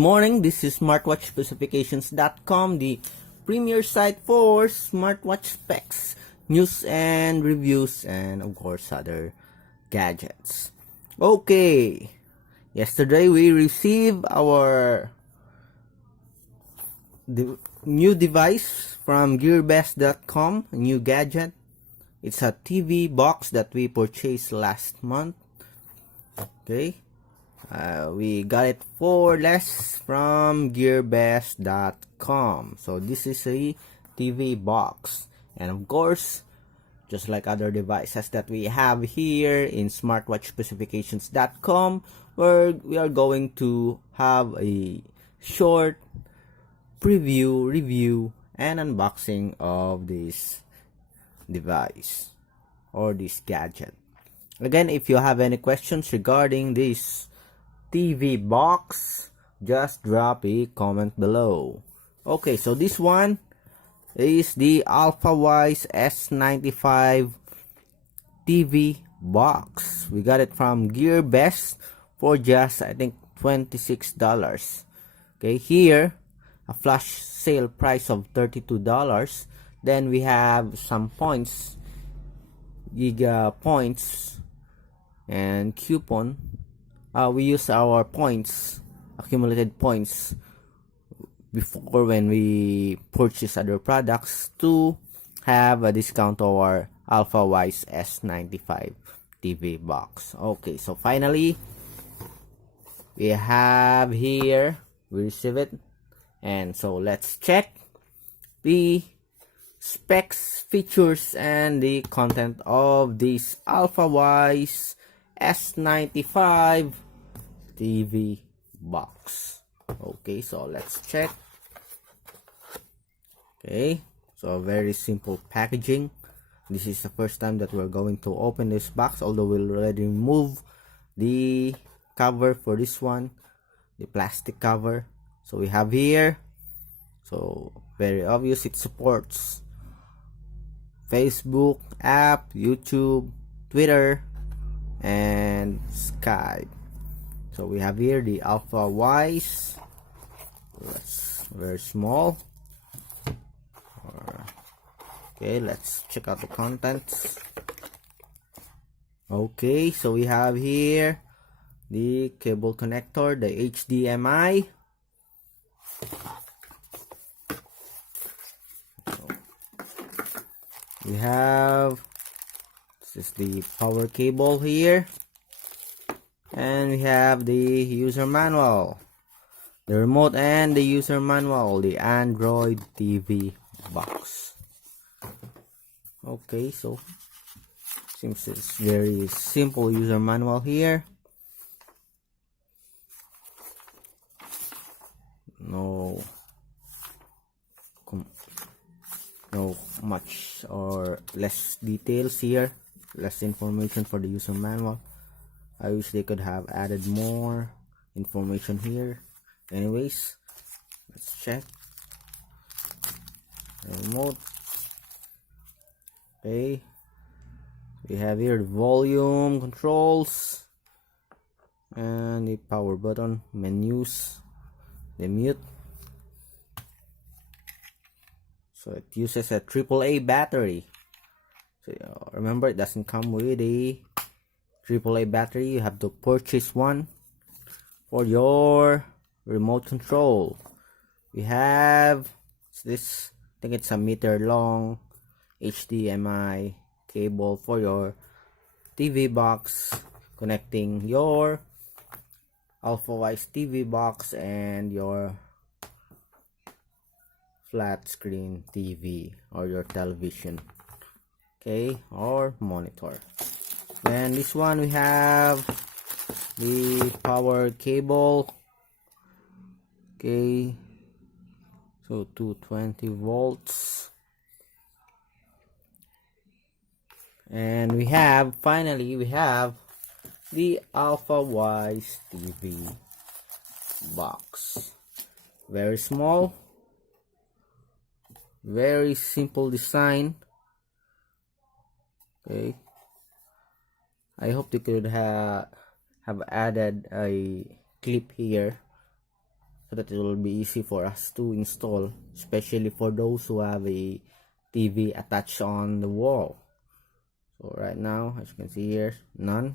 morning, this is smartwatchspecifications.com, the premier site for smartwatch specs, news and reviews, and of course other gadgets. Okay, yesterday we received our new device from gearbest.com, a new gadget. It's a TV box that we purchased last month. Okay. We got it for less from gearbest.com. So this is a TV box, and of course, just like other devices that we have here in smartwatchspecifications.com, where we are going to have a short preview, review, and unboxing of this device or this gadget. Again, if you have any questions regarding this TV box, just drop a comment below. Okay, so this one is the Alfawise S95 TV box. We got it from GearBest for just, I think, $26. Okay, here a flash sale price of $32. Then we have some points, giga points and coupon. We use our points, accumulated points, before when we purchase other products to have a discount to our Alfawise S95 TV box. Okay, so finally we have here, we receive it, and so let's check the specs, features, and the content of this Alfawise S95 TV box. Okay, so let's check. Okay, so very simple packaging. This is the first time that we're going to open this box, although we'll already remove the cover for this one, the plastic cover. So we have here, so very obvious, it supports Facebook app, YouTube, Twitter, and Skype. So we have here the Alfawise. That's very small. Okay, let's check out the contents. Okay, so we have here the cable connector, the HDMI. We have, this is the power cable here, and we have the user manual, the remote, and the user manual, the Android TV box. Okay, so seems it's very simple user manual here. No much or less details here, less information for the user manual. I wish they could have added more information here. Anyways, let's check the remote. Okay, we have here the volume controls and the power button, menus, the mute. So it uses a AAA battery. So remember, it doesn't come with a AAA battery. You have to purchase one for your remote control. We have this, I think it's a meter long HDMI cable for your TV box, connecting your Alfawise TV box and your flat screen TV or your television, okay, or monitor. Then this one, we have the power cable. Okay, so 220 volts, and we have, finally we have the Alfawise TV box. Very small, very simple design. Okay, I hope they could have added a clip here so that it will be easy for us to install, especially for those who have a TV attached on the wall. So right now, as you can see here, none.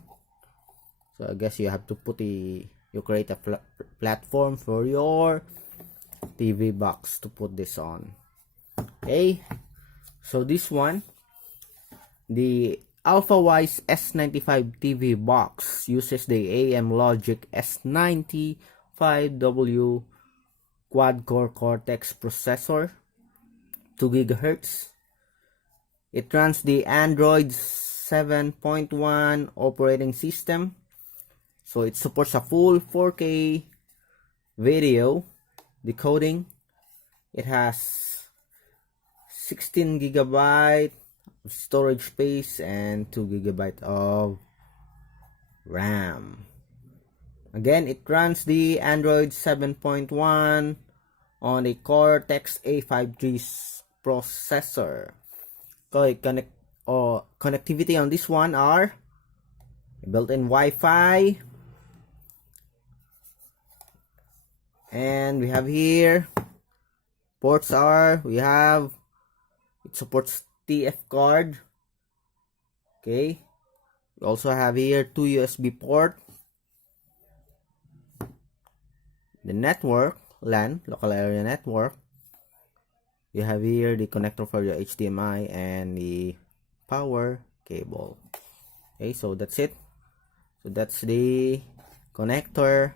So I guess you have to create a platform for your TV box to put this on. Okay, so this one, the Alfawise S95 TV Box, uses the AM Logic S95W quad-core Cortex processor, 2 GHz. It runs the Android 7.1 operating system, so it supports a full 4K video decoding. It has 16 GB storage space and 2 GB of RAM. Again, it runs the Android 7.1 on a Cortex-A53 processor. Connectivity on this one are built-in Wi-Fi, and we have here ports it supports TF card. Okay, we also have here 2 USB port. The network, LAN, local area network. You have here the connector for your HDMI and the power cable. Okay, so that's it. So that's the connector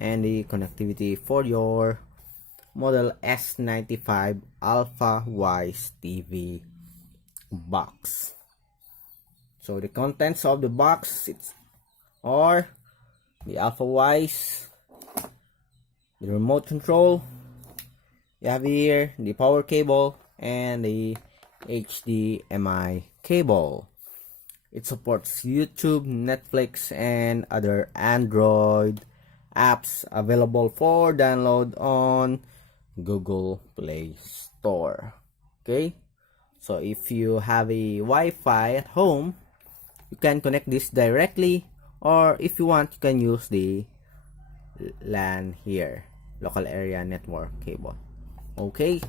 and the connectivity for your model S95 Alfawise TV box. So the contents of the box are the Alfawise, the remote control. You have here the power cable and the HDMI cable. It supports YouTube, Netflix, and other Android apps available for download on Google Play Store. Okay, so if you have a Wi-Fi at home, you can connect this directly, or if you want, you can use the LAN here, local area network cable. Okay,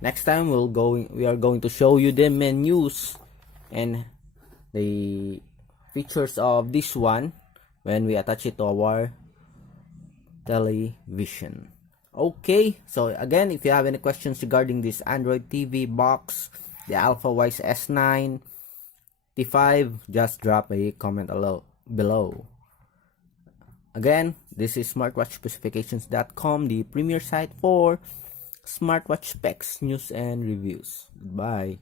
next time we are going to show you the menus and the features of this one when we attach it to our television. Okay, so again, if you have any questions regarding this Android TV box, the Alfawise S95, just drop a comment below. Again, this is smartwatchspecifications.com, the premier site for smartwatch specs, news, and reviews. Goodbye.